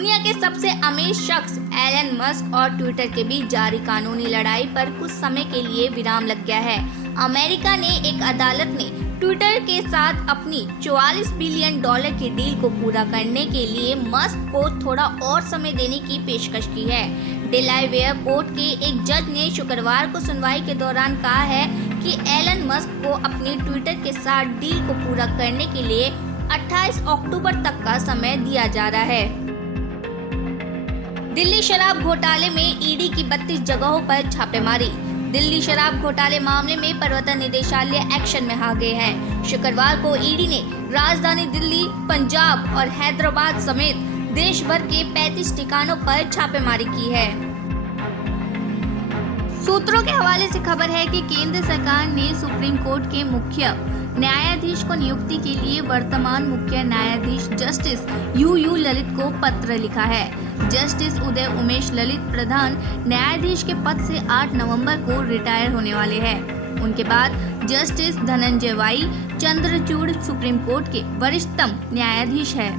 दुनिया के सबसे अमीर शख्स एलन मस्क और ट्विटर के बीच जारी कानूनी लड़ाई पर कुछ समय के लिए विराम लग गया है। अमेरिका ने एक अदालत ने ट्विटर के साथ अपनी $44 बिलियन की डील को पूरा करने के लिए मस्क को थोड़ा और समय देने की पेशकश की है। डेलावेयर कोर्ट के एक जज ने शुक्रवार को सुनवाई के दौरान कहा है कि एलन मस्क को अपनी ट्विटर के साथ डील को पूरा करने के लिए 28 अक्टूबर तक का समय दिया जा रहा है। दिल्ली शराब घोटाले में ईडी की 32 जगहों पर छापेमारी। दिल्ली शराब घोटाले मामले में प्रवर्तन निदेशालय एक्शन में आ गए हैं। शुक्रवार को ईडी ने राजधानी दिल्ली, पंजाब और हैदराबाद समेत देश भर के 35 ठिकानों पर छापेमारी की है। सूत्रों के हवाले से खबर है कि केंद्र सरकार ने सुप्रीम कोर्ट के मुख्य न्यायाधीश को नियुक्ति के लिए वर्तमान मुख्य न्यायाधीश जस्टिस यू ललित को पत्र लिखा है। जस्टिस उदय उमेश ललित प्रधान न्यायाधीश के पद से 8 नवंबर को रिटायर होने वाले हैं। उनके बाद justice Dhananjaya Y Chandrachud Supreme Court के वरिष्ठतम न्यायाधीश हैं।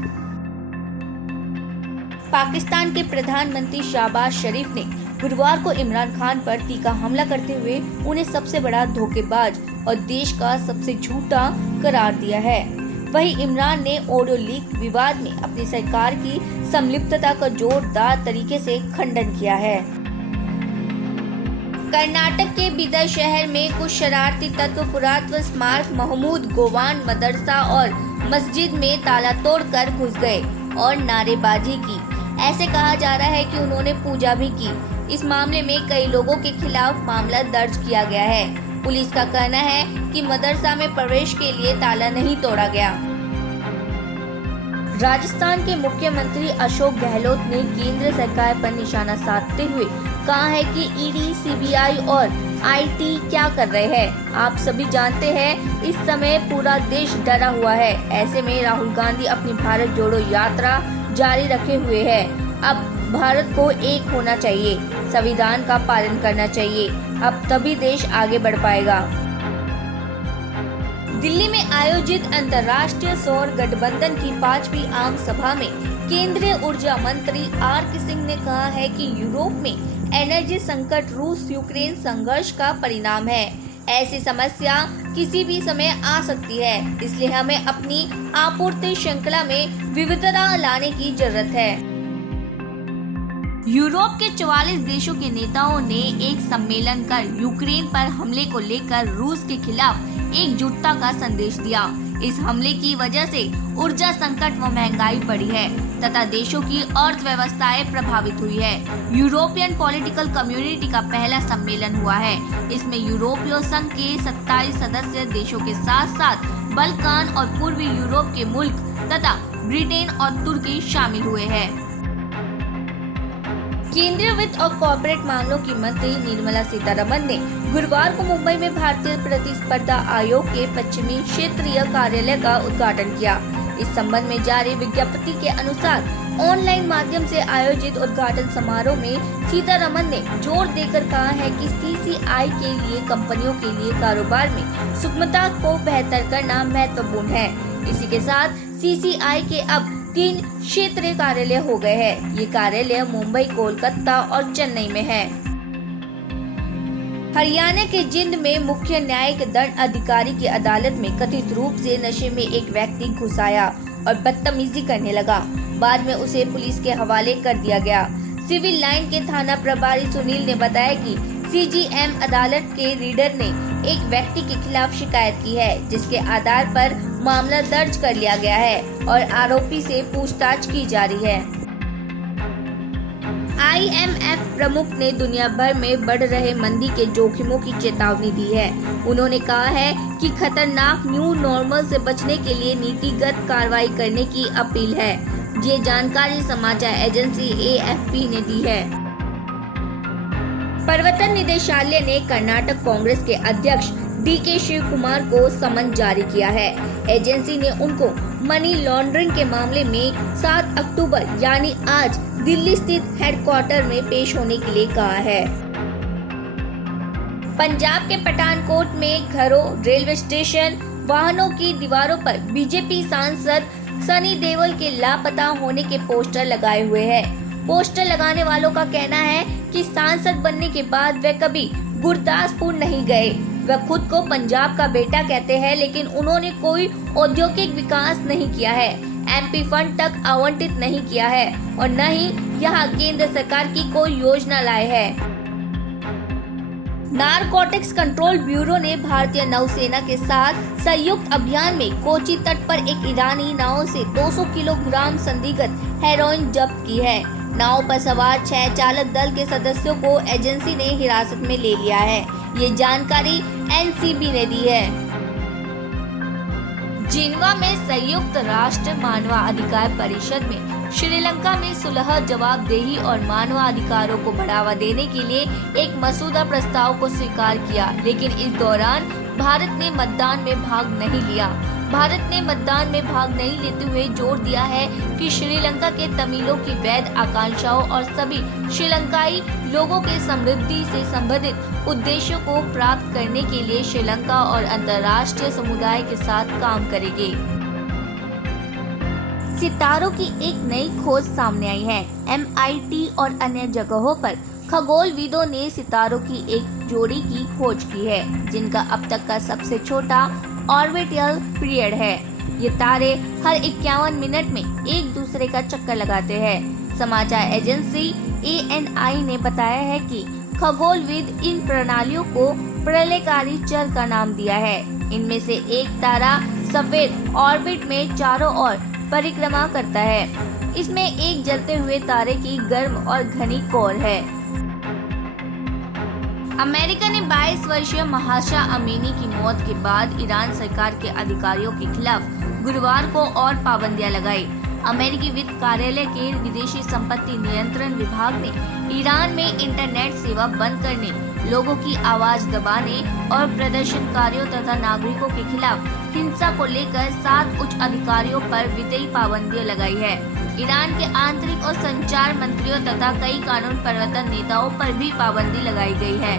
पाकिस्तान के प्रधानमंत्री शहबाज शरीफ ने गुरुवार को इमरान खान पर तीखा हमला करते हुए उन्हें सबसे बड़ा धोखेबाज और देश का सबसे झूठा करार दिया है। वहीं इमरान ने ऑडियो लीक विवाद में अपनी सरकार की संलिप्तता का जोरदार तरीके से खंडन किया है। कर्नाटक के बीदर शहर में कुछ शरारती तत्व पुरातत्व स्मारक महमूद गोवान मदरसा और मस्जिद में ताला तोड़कर घुस गए और नारेबाजी की। ऐसे कहा जा रहा है कि उन्होंने पूजा भी की। इस मामले में कई लोगों के खिलाफ मामला दर्ज किया गया है। पुलिस का कहना है कि मदरसा में प्रवेश के लिए ताला नहीं तोड़ा गया। राजस्थान के मुख्यमंत्री अशोक गहलोत ने केंद्र सरकार पर निशाना साधते हुए कहा है कि ईडी, सीबीआई और आईटी क्या कर रहे हैं। आप सभी जानते हैं इस समय पूरा देश डरा हुआ है। ऐसे में राहुल गांधी अपनी भारत जोड़ो यात्रा जारी रखे हुए हैं। अब भारत को एक होना चाहिए, संविधान का पालन करना चाहिए। अब तभी देश आगे बढ़ पाएगा। दिल्ली में आयोजित अंतर्राष्ट्रीय सौर गठबंधन की 5वीं आम सभा में केंद्रीय ऊर्जा मंत्री आर के सिंह ने कहा है कि यूरोप में एनर्जी संकट रूस यूक्रेन संघर्ष का परिणाम है। ऐसी समस्या किसी भी समय आ सकती है, इसलिए हमें अपनी आपूर्ति श्रृंखला में विविधता लाने की जरूरत है। यूरोप के 44 देशों के नेताओं ने एक सम्मेलन कर यूक्रेन पर हमले को लेकर रूस के खिलाफ एकजुटता का संदेश दिया। इस हमले की वजह से ऊर्जा संकट व महंगाई बढ़ी है तथा देशों की अर्थव्यवस्थाएं प्रभावित हुई है। यूरोपियन पॉलिटिकल कम्युनिटी का पहला सम्मेलन हुआ है। इसमें यूरोपीय संघ के 27 सदस्य देशों के साथ साथ बल्कान और पूर्वी यूरोप के मुल्क तथा ब्रिटेन और तुर्की शामिल हुए हैं। केंद्रीय वित्त और कॉर्पोरेट मामलों की मंत्री निर्मला सीतारमण ने गुरुवार को मुंबई में भारतीय प्रतिस्पर्धा आयोग के पश्चिमी क्षेत्रीय कार्यालय का उद्घाटन किया। इस संबंध में जारी विज्ञप्ति के अनुसार ऑनलाइन माध्यम से आयोजित उद्घाटन समारोह में सीतारमण ने जोर देकर कहा है कि सीसीआई के लिए कंपनियों के लिए कारोबार में सुगमता को बेहतर करना महत्वपूर्ण है। इसी के साथ सीसीआई के अब 3 क्षेत्रीय कार्यालय हो गए हैं। ये कार्यालय मुंबई, कोलकाता और चेन्नई में है। हरियाणा के जिंद में मुख्य न्यायिक दंड अधिकारी की अदालत में कथित रूप से नशे में एक व्यक्ति घुस आया और बदतमीजी करने लगा। बाद में उसे पुलिस के हवाले कर दिया गया। सिविल लाइन के थाना प्रभारी सुनील ने बताया कि सीजीएम अदालत के रीडर ने एक व्यक्ति के खिलाफ शिकायत की है, जिसके आधार पर मामला दर्ज कर लिया गया है और आरोपी से पूछताछ की जा रही है। IMF प्रमुख ने दुनिया भर में बढ़ रहे मंदी के जोखिमों की चेतावनी दी है। उन्होंने कहा है कि खतरनाक न्यू नॉर्मल से बचने के लिए नीतिगत कार्रवाई करने की अपील है। ये जानकारी समाचार एजेंसी AFP ने दी है। प्रवर्तन निदेशालय ने कर्नाटक कांग्रेस के अध्यक्ष DK शिव कुमार को समन जारी किया है। एजेंसी ने उनको मनी लॉन्ड्रिंग के मामले में 7 अक्टूबर यानी आज दिल्ली स्थित हेडक्वार्टर में पेश होने के लिए कहा है। पंजाब के पठानकोट में घरों, रेलवे स्टेशन, वाहनों की दीवारों पर बीजेपी सांसद सनी देओल के लापता होने के पोस्टर लगाए हुए हैं। पोस्टर लगाने वालों का कहना है कि सांसद बनने के बाद वे कभी गुरदासपुर नहीं गए। वह खुद को पंजाब का बेटा कहते हैं, लेकिन उन्होंने कोई औद्योगिक विकास नहीं किया है, एमपी फंड तक आवंटित नहीं किया है और न ही यहाँ केंद्र सरकार की कोई योजना लाए है। नारकोटिक्स कंट्रोल ब्यूरो ने भारतीय नौसेना के साथ संयुक्त अभियान में कोची तट पर एक ईरानी नाव से 200 किलोग्राम संदिग्ध हेरोइन जब्त की है। नाव पर सवार 6 चालक दल के सदस्यों को एजेंसी ने हिरासत में ले लिया है। ये जानकारी एनसीबी ने दी है। जिनेवा में संयुक्त राष्ट्र मानवाधिकार परिषद में श्रीलंका में सुलह, जवाबदेही और मानवाधिकारों को बढ़ावा देने के लिए एक मसौदा प्रस्ताव को स्वीकार किया, लेकिन इस दौरान भारत ने मतदान में भाग नहीं लिया। भारत ने मतदान में भाग नहीं लेते हुए जोर दिया है कि श्रीलंका के तमिलों की वैध आकांक्षाओं और सभी श्रीलंकाई लोगों के समृद्धि से संबंधित उद्देश्यों को प्राप्त करने के लिए श्रीलंका और अंतर्राष्ट्रीय समुदाय के साथ काम करेगी। सितारों की एक नई खोज सामने आई है। MIT और अन्य जगहों पर खगोलविदों ने सितारों की एक जोड़ी की खोज की है, जिनका अब तक का सबसे छोटा ऑर्बिटल पीरियड है। ये तारे हर 51 मिनट में एक दूसरे का चक्कर लगाते हैं। समाचार एजेंसी ANI ने बताया है कि खगोलविद इन प्रणालियों को प्रलयकारी चर का नाम दिया है। इनमें से एक तारा सफेद ऑर्बिट में चारों ओर परिक्रमा करता है। इसमें एक जलते हुए तारे की गर्म और घनी कोर है। अमेरिका ने 22 वर्षीय महाशा अमीनी की मौत के बाद ईरान सरकार के अधिकारियों के खिलाफ गुरुवार को और पाबंदियां लगाई। अमेरिकी वित्त कार्यालय के विदेशी संपत्ति नियंत्रण विभाग ने ईरान में इंटरनेट सेवा बंद करने, लोगों की आवाज दबाने और प्रदर्शनकारियों तथा नागरिकों के खिलाफ हिंसा को लेकर 7 उच्च अधिकारियों पर वित्तीय पाबंदियां लगाई है। ईरान के आंतरिक और संचार मंत्रियों तथा कई कानून प्रवर्तन नेताओं पर भी पाबंदी लगाई गई है।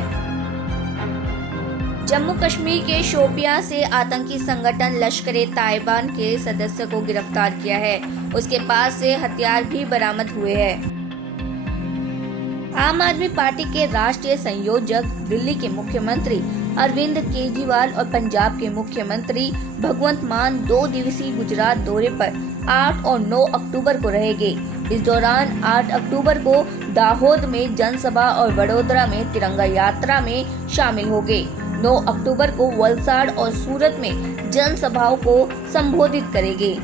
जम्मू कश्मीर के शोपियां से आतंकी संगठन लश्कर-ए-तैयबा के सदस्य को गिरफ्तार किया है। उसके पास से हथियार भी बरामद हुए हैं। आम आदमी पार्टी के राष्ट्रीय संयोजक, दिल्ली के मुख्यमंत्री अरविंद केजरीवाल और पंजाब के मुख्यमंत्री भगवंत मान 2 दिवसीय गुजरात दौरे पर 8 और 9 अक्टूबर को रहेंगे। इस दौरान 8 अक्टूबर को दाहोद में जनसभा और वडोदरा में तिरंगा यात्रा में शामिल होंगे। 9 अक्टूबर को वलसाड़ और सूरत में जनसभाओं को संबोधित करेंगे।